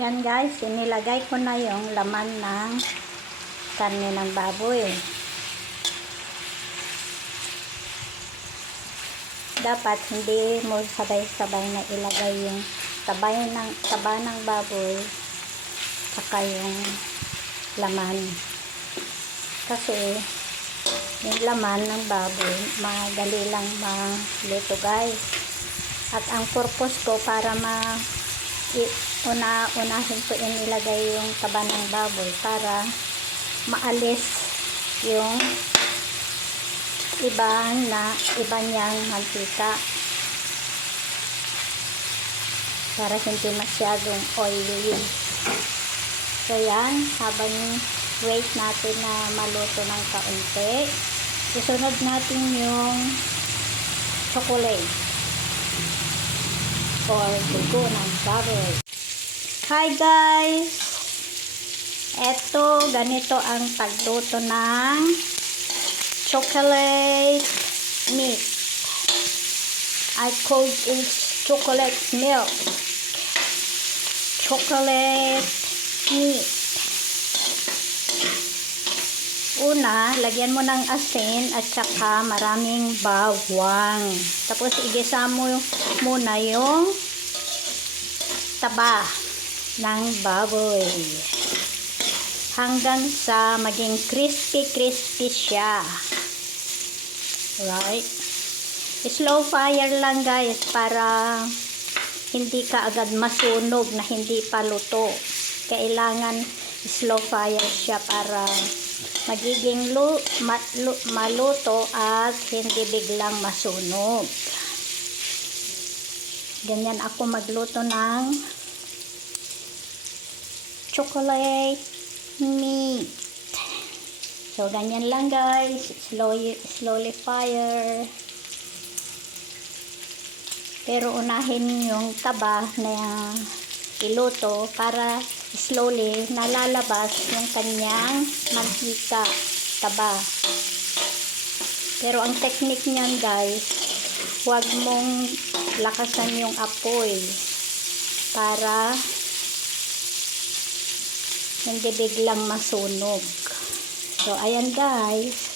Yan guys, inilagay ko na yung laman ng karne ng baboy. Dapat hindi mo sabay-sabay na ilagay yung taba ng baboy saka yung laman. Kasi yung laman ng baboy madali lang maluto guys. At ang purpose ko para unahin ko inilagay yung taba ng baboy para maalis yung iba niyang mantika para hindi masyadong oily. So yan, habang wait natin na maluto ng kaunti, isunod natin yung chocolate or dugo ng baboy. Hi guys! Eto, ganito ang pagluto ng chocolate meat. I call it chocolate milk. Chocolate meat. Una, lagyan mo ng asin at saka maraming bawang. Tapos igisa mo muna yung taba ng baboy hanggang sa maging crispy siya. Right? Slow fire lang guys para hindi ka agad masunog na hindi pa luto. Kailangan slow fire siya para magiging maluto at hindi biglang masunog. Ganyan ako magluto ng chocolate meat. So ganyan lang guys, slowly fire. Pero unahin yung taba na iluto para slowly nalalabas yung kanyang mantika, taba. Pero ang technique niyan guys, huwag mong lakasan yung apoy para hindi biglang masunog. So ayan guys.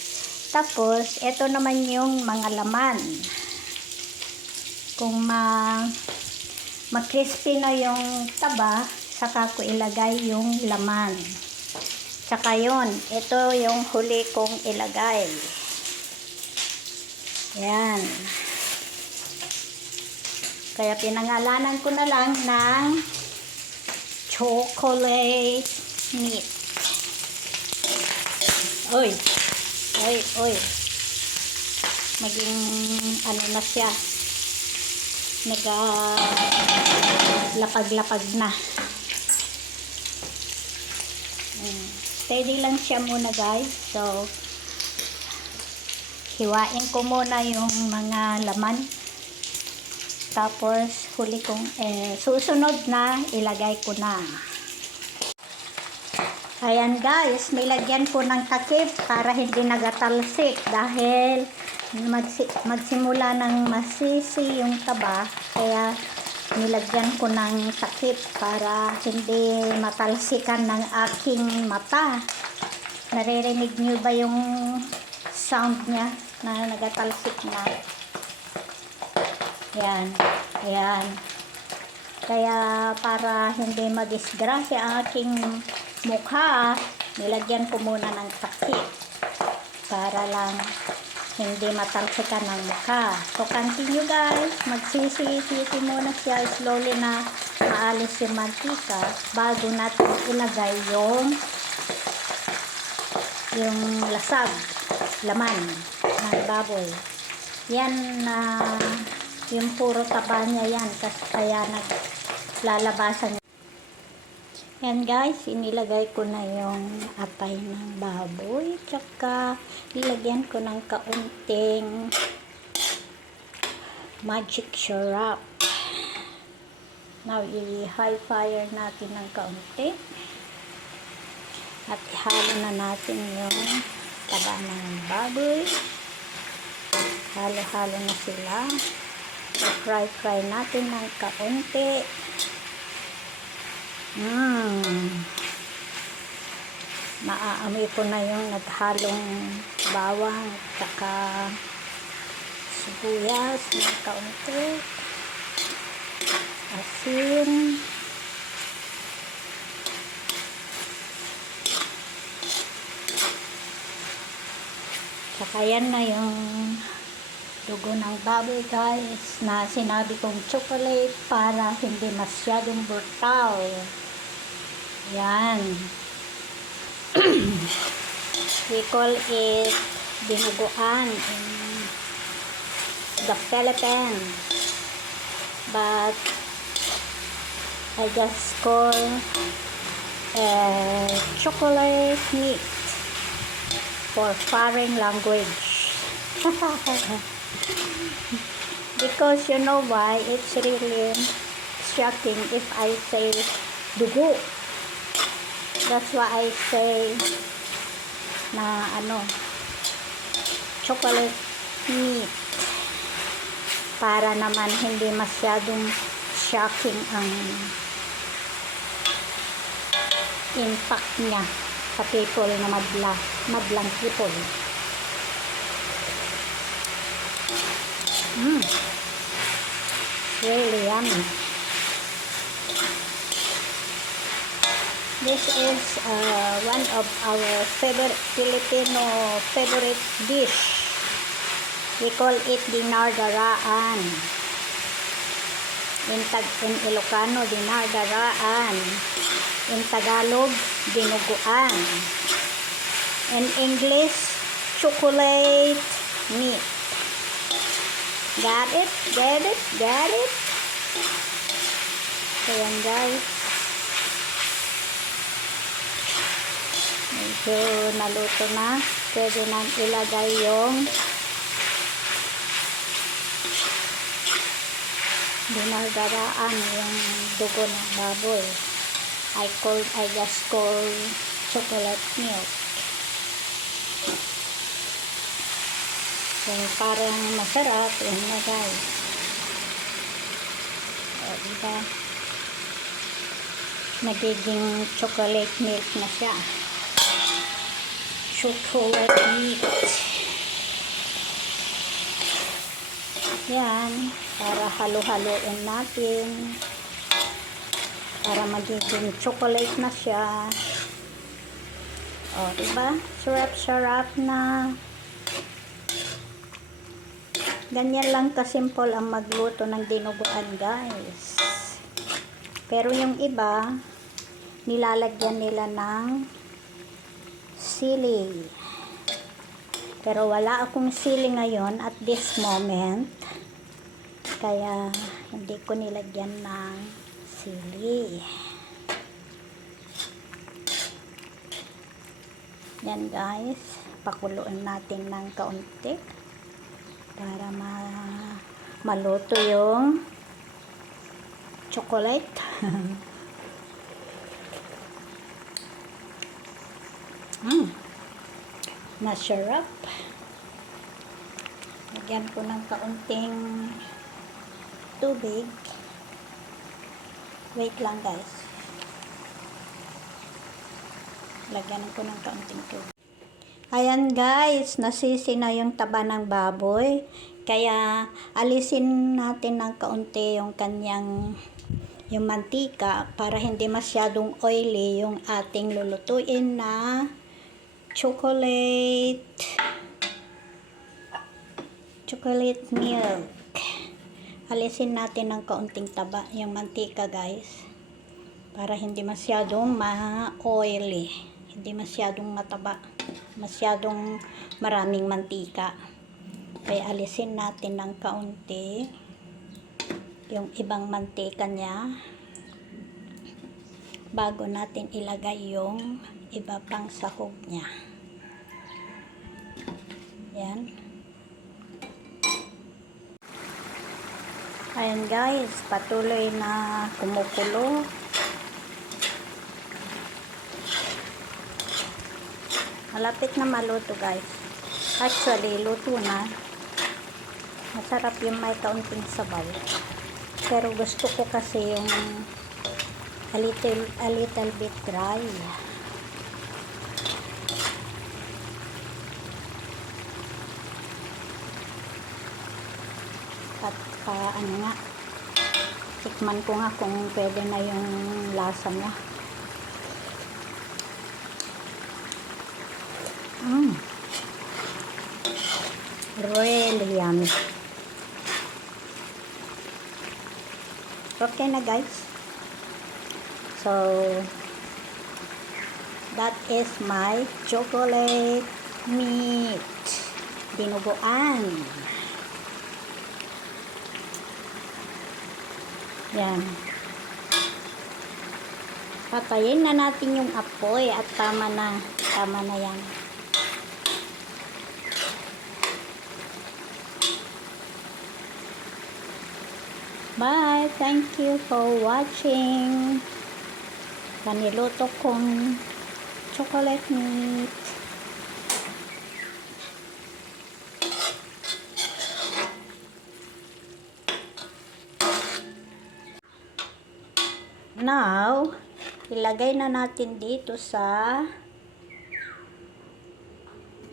Tapos ito naman yung mga laman. Kung ma-crispy na yung taba, saka ko ilagay yung laman. Saka yun, ito yung huli kong ilagay. Yan. Kaya pinangalanan ko na lang ng chocolate meat. Oy. Maging ano na siya. Lapag-lapag na. Steady lang siya muna guys. So, hiwain ko muna yung mga laman. Tapos, huli kong susunod na ilagay ko na. Ayan guys, nilagyan ko ng takip para hindi nagatalsik dahil magsimula ng masisi yung taba, kaya nilagyan ko ng takip para hindi matalsikan ng aking mata. Naririnig nyo ba yung sound niya na nagatalsik na? Yan. Kaya para hindi madisgrasya ang aking mukha, nilagyan ko muna ng takip para lang hindi matalsikan ng mukha. So continue guys, magsisi-sisi muna siya slowly na maalis yung mantika bago natin ilagay yung laman ng baboy. Yan na yung puro taba niya yan, kaya naglalabasan. Yan guys, inilagay ko na yung atay ng baboy, tsaka nilagyan ko ng kaunting magic syrup. Now, i-high fire natin ng kaunti at ihalo na natin yung taba ng baboy. Halo-halo na sila. I-fry natin ng kaunti. Mm. Naaamoy ko na yung naghalong bawang tsaka sibuyas na kaunti, asin, tsaka yan na yung dugo ng baboy guys na sinabi kong chocolate para hindi masyadong brutal. Yan. We call it dinuguan in the Philippines, but I just call chocolate meat for foreign language. Because you know why, it's really shocking if I say dugo. That's why I say na chocolate meat para naman hindi masyadong shocking ang impact niya sa people na madlang people. Really yummy. This is one of our Filipino favorite dish. We call it dinardaraan. In Ilocano, dinardaraan. In Tagalog, dinuguan. In English, chocolate meat. Got it? Get it? Got it? So yan guys. Medyo naluto na. Pwede nang ilagay yung dinardaraan, yung dugo ng baboy. I just call chocolate milk. So, parang masarap. Yan na guys. O, diba? Nagiging chocolate milk na siya. Chocolate meat. Yan. Para halo-haloin natin. Para magiging chocolate na siya. O, diba? Sarap-sarap na. Ganyan lang kasimple ang magluto ng dinuguan guys. Pero yung iba, nilalagyan nila ng sili. Pero wala akong sili ngayon at this moment. Kaya hindi ko nilagyan ng sili. Yan guys. Pakuluan natin ng kaunti. Para maluto yung chocolate. Masarap. Lagyan ko ng kaunting tubig. Wait lang guys. Lagyan ko ng kaunting tubig. Ayan guys, nasisi na yung taba ng baboy. Kaya alisin natin ng kaunti yung yung mantika para hindi masyadong oily yung ating lulutuin na chocolate milk. Alisin natin ng kaunting taba yung mantika guys. Para hindi masyadong ma-oily. Hindi masyadong mataba. Masyadong maraming mantika. Kaya alisin natin ng kaunti yung ibang mantika niya bago natin ilagay yung iba pang sahog niya. Yan. Ayan guys, patuloy na kumukulo. Malapit na maluto guys. Actually, luto na. Masarap yung may kaunting sabaw. Pero gusto ko kasi yung a little bit dry. At ano nga, tikman ko nga kung pwede na yung lasa niya. Really yummy. Okay na guys. So, that is my chocolate meat. Dinuguan. Yan. Patayin na natin yung apoy at tama na yan. Bye! Thank you for watching. Paniluto kong chocolate meat. Now, ilagay na natin dito sa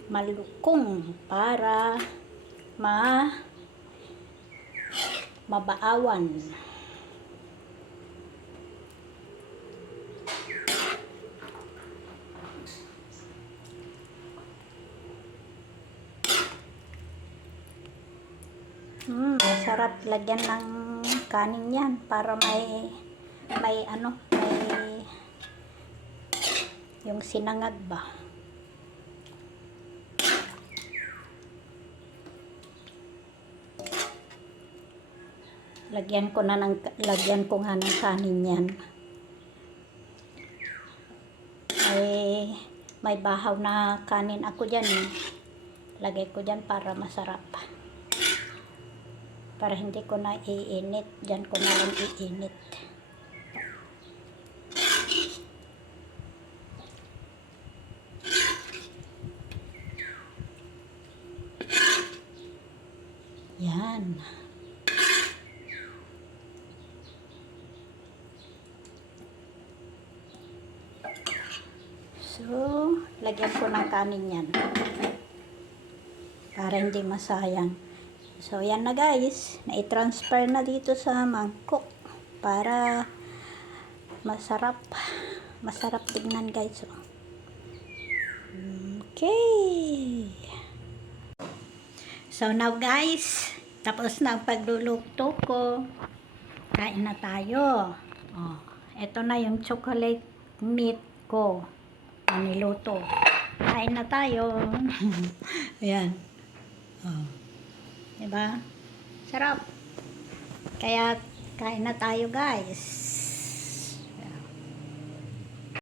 malukong para mabaawan. Masarap lagyan ng kanin yan para may yung sinangag ba. Lagyan ko nga ng kanin yan. May bahaw na kanin ako dyan eh. Lagay ko dyan para masarap. Para hindi ko na iinit. Dyan ko na lang iinit. Yan. So, lagyan ko ng kanin yan. Para hindi masayang. So, yan na guys. Na-transfer na dito sa mangkok. Para masarap. Masarap tignan guys. Okay. So, now guys. Tapos na ang pagluluto ko. Kain na tayo. Oh, ito na yung chocolate meat ko. Niluto. Kain na tayo. Ayan. Oh. Diba? Sarap. Kaya, kain na tayo guys.